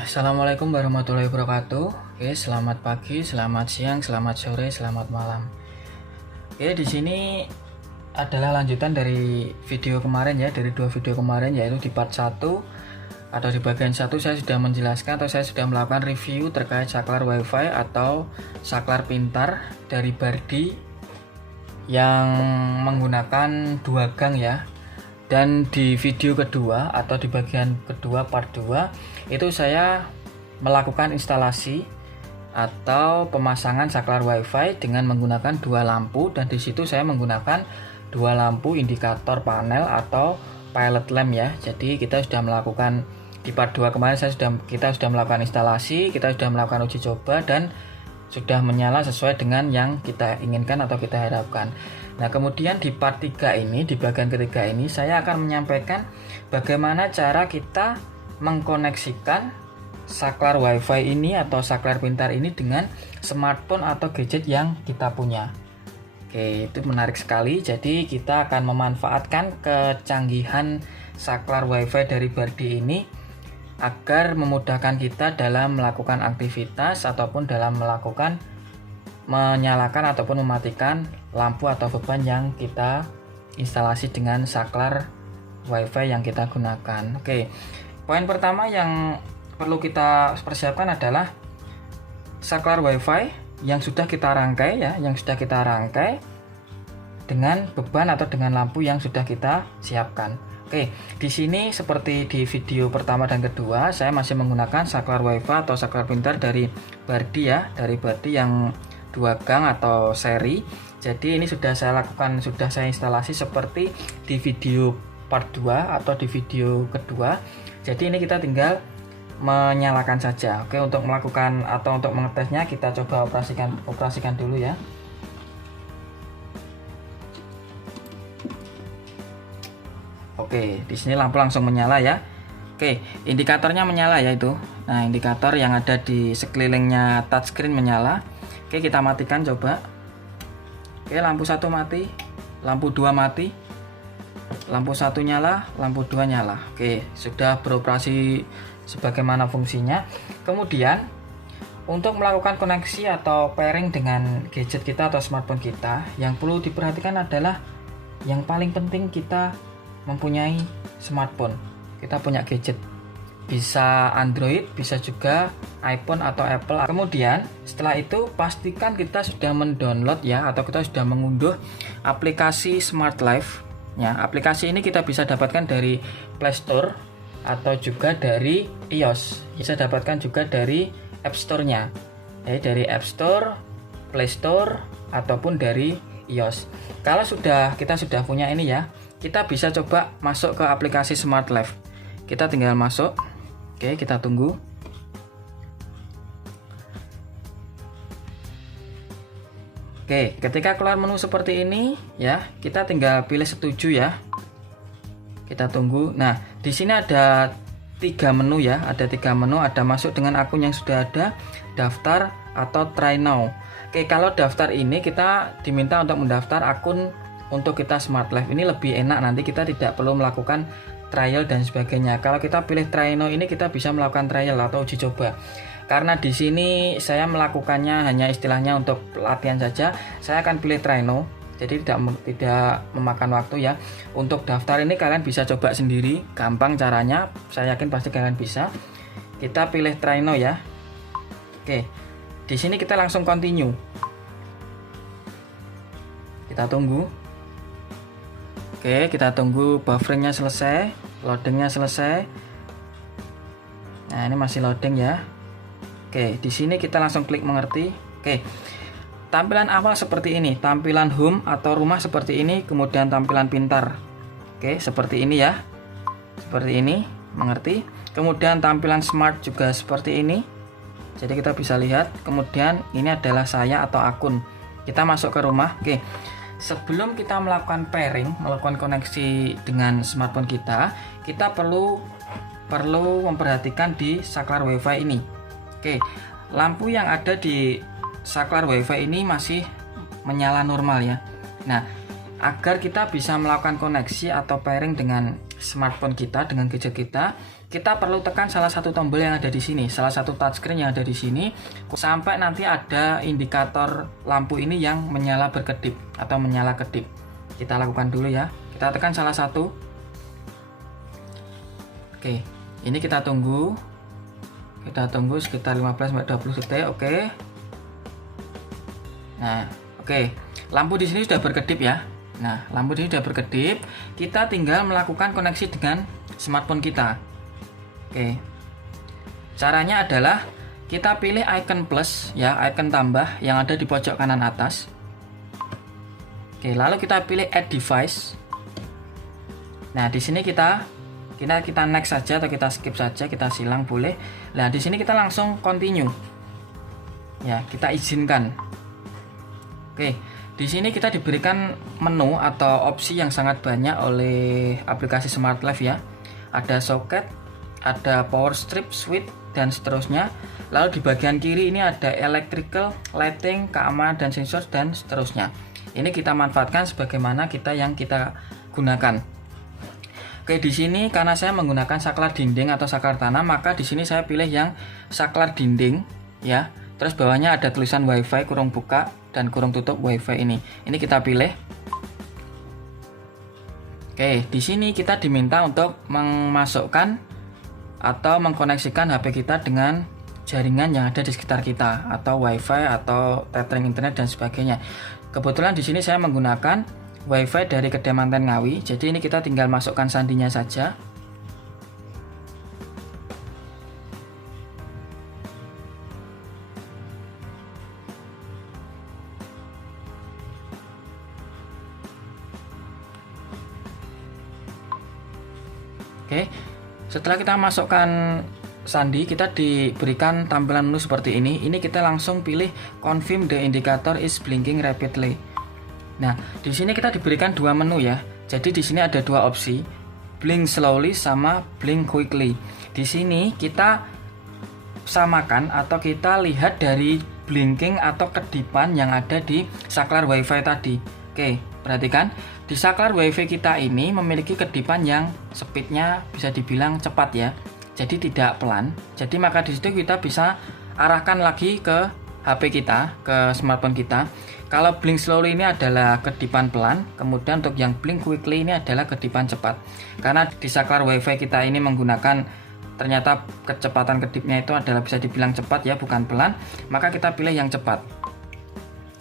Assalamualaikum warahmatullahi wabarakatuh. Oke, selamat pagi, selamat siang, selamat sore, selamat malam. Oke, di sini adalah lanjutan dari video kemarin ya, dari dua video kemarin, yaitu di part 1 atau di bagian 1 saya sudah menjelaskan atau saya sudah melakukan review terkait saklar wifi atau saklar pintar dari Bardi yang menggunakan 2 gang ya. Dan di video kedua atau di bagian kedua part 2 itu saya melakukan instalasi atau pemasangan saklar wifi dengan menggunakan 2 lampu, dan di situ saya menggunakan 2 lampu indikator panel atau pilot lamp ya. Jadi kita sudah melakukan di part 2 kemarin kita sudah melakukan instalasi, kita sudah melakukan uji coba dan sudah menyala sesuai dengan yang kita inginkan atau kita harapkan. Nah, kemudian di part 3 ini, di bagian ketiga ini, saya akan menyampaikan bagaimana cara kita mengkoneksikan saklar wifi ini atau saklar pintar ini dengan smartphone atau gadget yang kita punya. Oke, itu menarik sekali. Jadi kita akan memanfaatkan kecanggihan saklar wifi dari Bardi ini agar memudahkan kita dalam melakukan aktivitas ataupun dalam menyalakan ataupun mematikan lampu atau beban yang kita instalasi dengan saklar wifi yang kita gunakan. Oke, poin pertama yang perlu kita persiapkan adalah saklar wifi yang sudah kita rangkai ya, dengan beban atau dengan lampu yang sudah kita siapkan. Oke, di sini seperti di video pertama dan kedua, saya masih menggunakan saklar wifi atau saklar pintar dari Bardi ya, dari Bardi yang 2 gang atau seri. Jadi ini sudah saya instalasi seperti di video part 2 atau di video kedua. Jadi ini kita tinggal menyalakan saja. Oke, untuk melakukan atau untuk mengetesnya kita coba operasikan dulu ya. Oke, di sini lampu langsung menyala ya. Oke, indikatornya menyala ya itu. Nah, indikator yang ada di sekelilingnya touchscreen menyala. Oke, kita matikan coba. Oke, lampu 1 mati, lampu 2 mati, lampu 1 nyala, lampu 2 nyala. Oke, sudah beroperasi sebagaimana fungsinya. Kemudian untuk melakukan koneksi atau pairing dengan gadget kita atau smartphone kita, yang perlu diperhatikan adalah yang paling penting kita mempunyai smartphone. Kita punya gadget. Bisa Android, bisa juga iPhone atau Apple. Kemudian setelah itu pastikan kita sudah mendownload ya, atau kita sudah mengunduh aplikasi Smart Life ya. Aplikasi ini kita bisa dapatkan dari Play Store atau juga dari iOS. Bisa dapatkan juga dari App Store-nya. Dari App Store, Play Store ataupun dari iOS. Kalau kita sudah punya ini ya, kita bisa coba masuk ke aplikasi Smart Life. Kita tinggal masuk. Oke, kita tunggu. Oke, ketika keluar menu seperti ini ya, kita tinggal pilih setuju ya. Kita tunggu. Nah, di sini ada 3 menu ya, ada masuk dengan akun yang sudah ada, daftar atau try now. Oke, kalau daftar ini kita diminta untuk mendaftar akun untuk kita Smart Life. Ini lebih enak, nanti kita tidak perlu melakukan trial dan sebagainya. Kalau kita pilih try now ini kita bisa melakukan trial atau uji coba. Karena di sini saya melakukannya hanya istilahnya untuk latihan saja, saya akan pilih try now. Jadi tidak memakan waktu ya. Untuk daftar ini kalian bisa coba sendiri, gampang caranya. Saya yakin pasti kalian bisa. Kita pilih try now ya. Oke. Di sini kita langsung continue. Kita tunggu. Oke, kita tunggu bufferingnya selesai, loadingnya selesai. Nah, ini masih loading ya. Oke, di sini kita langsung klik mengerti. Oke, tampilan awal seperti ini, tampilan home atau rumah seperti ini, kemudian tampilan pintar. Oke, seperti ini ya, seperti ini, mengerti. Kemudian tampilan smart juga seperti ini. Jadi kita bisa lihat. Kemudian ini adalah saya atau akun. Kita masuk ke rumah. Oke. Sebelum kita melakukan pairing, melakukan koneksi dengan smartphone kita perlu memperhatikan di saklar wifi ini. Oke, lampu yang ada di saklar wifi ini masih menyala normal ya. Nah, agar kita bisa melakukan koneksi atau pairing dengan smartphone kita, dengan gadget kita, kita perlu tekan salah satu tombol yang ada di sini, salah satu touchscreen yang ada di sini, sampai nanti ada indikator lampu ini yang menyala berkedip atau menyala kedip. Kita lakukan dulu ya. Kita tekan salah satu. Oke, ini kita tunggu. Kita tunggu sekitar 15-20 detik. Oke. Nah, oke. Lampu di sini sudah berkedip ya. Nah, lampu di sini sudah berkedip. Kita tinggal melakukan koneksi dengan smartphone kita. Oke. Caranya adalah kita pilih icon plus ya, icon tambah yang ada di pojok kanan atas. Oke, lalu kita pilih add device. Nah, di sini kita next saja atau kita skip saja, kita silang boleh. Nah, di sini kita langsung continue. Ya, kita izinkan. Oke, di sini kita diberikan menu atau opsi yang sangat banyak oleh aplikasi Smart Life ya. Ada socket, ada power strip, switch, dan seterusnya. Lalu di bagian kiri ini ada electrical, lighting, keamanan dan sensor dan seterusnya. Ini kita manfaatkan sebagaimana yang kita gunakan. Oke, di sini karena saya menggunakan saklar dinding atau saklar tanah, maka di sini saya pilih yang saklar dinding ya. Terus bawahnya ada tulisan WiFi kurung buka dan kurung tutup WiFi ini. Ini kita pilih. Oke, di sini kita diminta untuk memasukkan atau mengkoneksikan HP kita dengan jaringan yang ada di sekitar kita atau WiFi atau tethering internet dan sebagainya. Kebetulan di sini saya menggunakan WiFi dari Kedamanten Ngawi. Jadi ini kita tinggal masukkan sandinya saja. Oke, setelah kita masukkan sandi, kita diberikan tampilan menu seperti ini. Ini kita langsung pilih confirm the indicator is blinking rapidly. Nah, di sini kita diberikan dua menu ya. Jadi di sini ada dua opsi, blink slowly sama blink quickly. Di sini kita samakan atau kita lihat dari blinking atau kedipan yang ada di saklar WiFi tadi. Oke, perhatikan di saklar WiFi kita ini memiliki kedipan yang speednya bisa dibilang cepat ya. Jadi tidak pelan. Jadi maka di situ kita bisa arahkan lagi ke HP kita, ke smartphone kita. Kalau blink slowly ini adalah kedipan pelan, kemudian untuk yang blink quickly ini adalah kedipan cepat. Karena di saklar WiFi kita ini menggunakan ternyata kecepatan kedipnya itu adalah bisa dibilang cepat ya, bukan pelan, maka kita pilih yang cepat.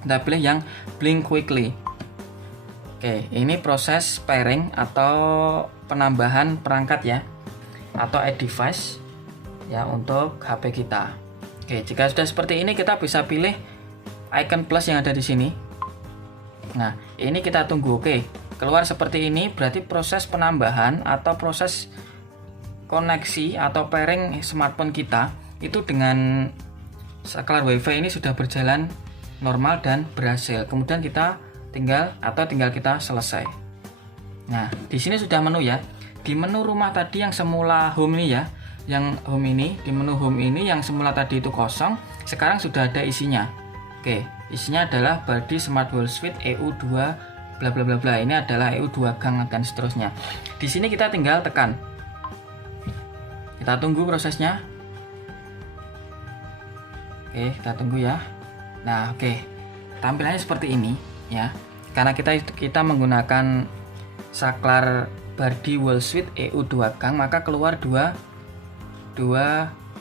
Kita pilih yang blink quickly. Oke, ini proses pairing atau penambahan perangkat ya, atau add device ya untuk HP kita. Oke, jika sudah seperti ini kita bisa pilih icon plus yang ada di sini. Nah, ini kita tunggu. Oke, keluar seperti ini berarti proses penambahan atau proses koneksi atau pairing smartphone kita itu dengan saklar WiFi ini sudah berjalan normal dan berhasil. Kemudian kita tinggal kita selesai. Nah, di sini sudah menu ya. Di menu rumah tadi yang semula home ini ya, yang home ini, di menu home ini yang semula tadi itu kosong, sekarang sudah ada isinya. Oke, isinya adalah body smart wall switch EU2 bla bla bla bla. Ini adalah EU2 gang dan seterusnya. Di sini kita tinggal tekan. Kita tunggu prosesnya. Oke, kita tunggu ya. Nah, oke. Tampilannya seperti ini ya. Karena kita menggunakan saklar body wall switch EU2 gang, maka keluar dua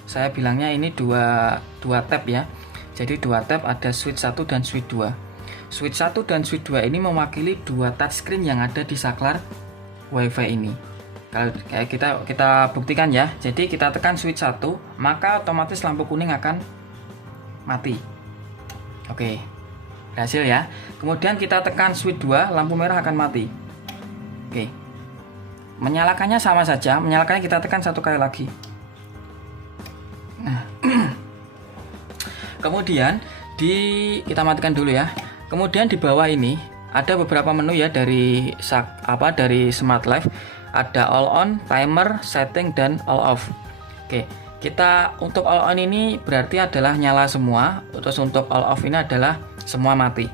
saya bilangnya ini dua tab ya. Jadi dua tab, ada switch 1 dan switch 2. Switch 1 dan switch 2 ini mewakili dua touchscreen yang ada di saklar WiFi ini. Kalau kita buktikan ya. Jadi kita tekan switch 1, maka otomatis lampu kuning akan mati. Oke. Berhasil ya. Kemudian kita tekan switch 2, lampu merah akan mati. Oke. Menyalakannya sama saja, menyalakannya kita tekan satu kali lagi. Nah. Kemudian kita matikan dulu ya. Kemudian di bawah ini ada beberapa menu ya dari Smart Life. Ada all on, timer, setting, dan all off. Oke, kita untuk all on ini berarti adalah nyala semua. Terus untuk all off ini adalah semua mati.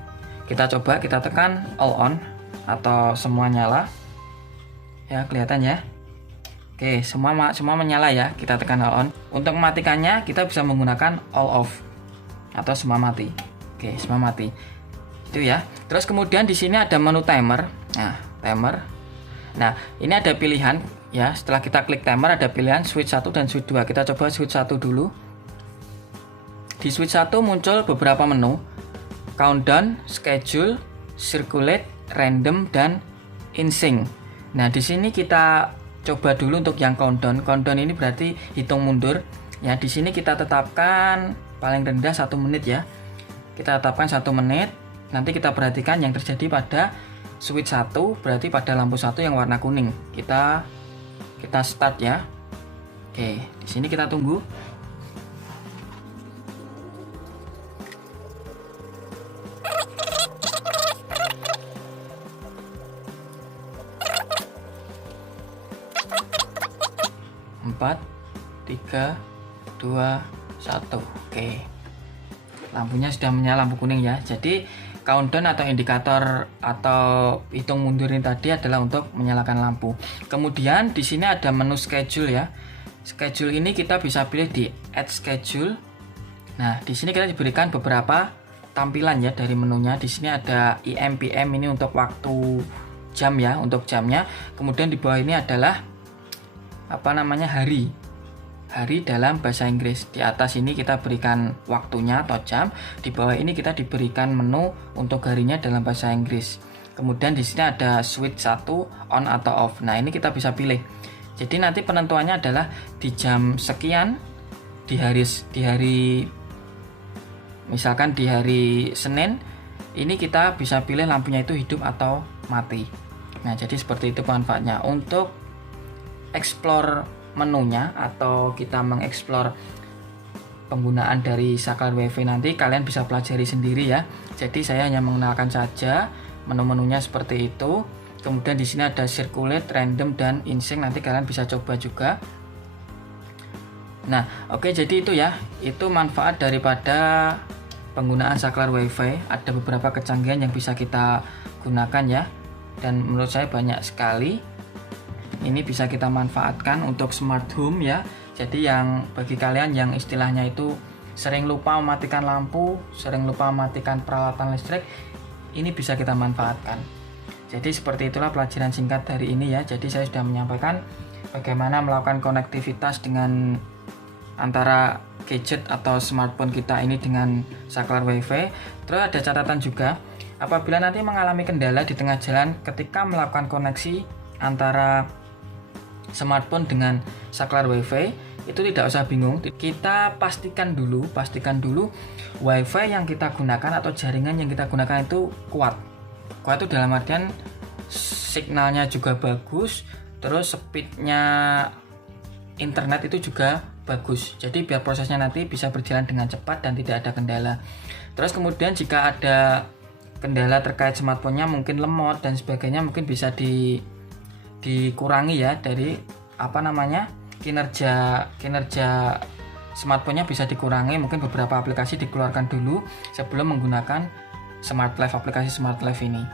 Kita coba, kita tekan all on atau semua nyala. Ya, kelihatan ya. Oke, semua menyala ya. Kita tekan all on. Untuk mematikannya kita bisa menggunakan all off atau semua mati. Oke, semua mati. Itu ya. Terus kemudian di sini ada menu timer. Nah, timer. Nah, ini ada pilihan ya. Setelah kita klik timer ada pilihan switch 1 dan switch 2. Kita coba switch 1 dulu. Di switch 1 muncul beberapa menu. Countdown, schedule, circulate, random, dan in-sync. Nah, di sini kita coba dulu untuk yang countdown. Countdown ini berarti hitung mundur. Ya, di sini kita tetapkan paling rendah 1 menit ya. Kita tetapkan 1 menit. Nanti kita perhatikan yang terjadi pada switch 1 berarti pada lampu 1 yang warna kuning. Kita start ya. Oke, di sini kita tunggu. Empat, 3, 2, 1. Oke. Lampunya sudah menyala, lampu kuning ya. Jadi countdown atau indikator atau hitung mundur ini tadi adalah untuk menyalakan lampu. Kemudian di sini ada menu schedule ya. Schedule ini kita bisa pilih di add schedule. Nah, di sini kita diberikan beberapa tampilan ya dari menunya. Di sini ada AM PM ini untuk waktu jam ya, untuk jamnya. Kemudian di bawah ini adalah hari dalam bahasa Inggris. Di atas ini kita berikan waktunya atau jam, di bawah ini kita diberikan menu untuk harinya dalam bahasa Inggris. Kemudian di sini ada switch 1 on atau off. Nah, ini kita bisa pilih. Jadi nanti penentuannya adalah di jam sekian, di hari misalkan di hari Senin, ini kita bisa pilih lampunya itu hidup atau mati. Nah, jadi seperti itu manfaatnya. Untuk explore menunya atau kita mengeksplor penggunaan dari saklar WiFi nanti kalian bisa pelajari sendiri ya. Jadi saya hanya mengenalkan saja menu-menunya seperti itu. Kemudian di sini ada circulate, random, dan in-sync. Nanti kalian bisa coba juga. Nah, oke, jadi itu ya. Itu manfaat daripada penggunaan saklar WiFi. Ada beberapa kecanggihan yang bisa kita gunakan ya. Dan menurut saya banyak sekali. Ini bisa kita manfaatkan untuk smart home ya. Jadi yang bagi kalian yang istilahnya itu sering lupa mematikan lampu, sering lupa mematikan peralatan listrik, ini bisa kita manfaatkan. Jadi seperti itulah pelajaran singkat hari ini ya. Jadi saya sudah menyampaikan bagaimana melakukan konektivitas dengan antara gadget atau smartphone kita ini dengan saklar WiFi. Terus ada catatan juga, apabila nanti mengalami kendala di tengah jalan ketika melakukan koneksi antara smartphone dengan saklar WiFi, itu tidak usah bingung. Kita pastikan dulu WiFi yang kita gunakan atau jaringan yang kita gunakan itu kuat itu dalam artian signalnya juga bagus, terus speednya internet itu juga bagus. Jadi biar prosesnya nanti bisa berjalan dengan cepat dan tidak ada kendala. Terus kemudian jika ada kendala terkait smartphone-nya mungkin lemot dan sebagainya, mungkin bisa dikurangi ya dari kinerja smartphone-nya bisa dikurangi, mungkin beberapa aplikasi dikeluarkan dulu sebelum menggunakan aplikasi Smart Life ini.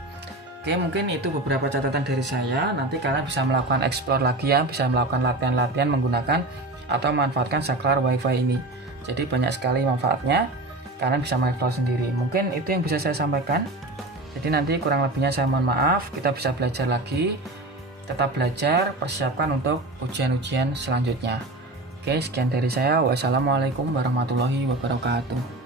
Oke, mungkin itu beberapa catatan dari saya. Nanti kalian bisa melakukan explore lagi ya, bisa melakukan latihan-latihan menggunakan atau memanfaatkan saklar WiFi ini. Jadi banyak sekali manfaatnya, kalian bisa mengeksplor sendiri. Mungkin itu yang bisa saya sampaikan. Jadi nanti kurang lebihnya saya mohon maaf. Kita bisa belajar lagi. Tetap belajar, persiapkan untuk ujian-ujian selanjutnya. Oke, sekian dari saya. Wassalamualaikum warahmatullahi wabarakatuh.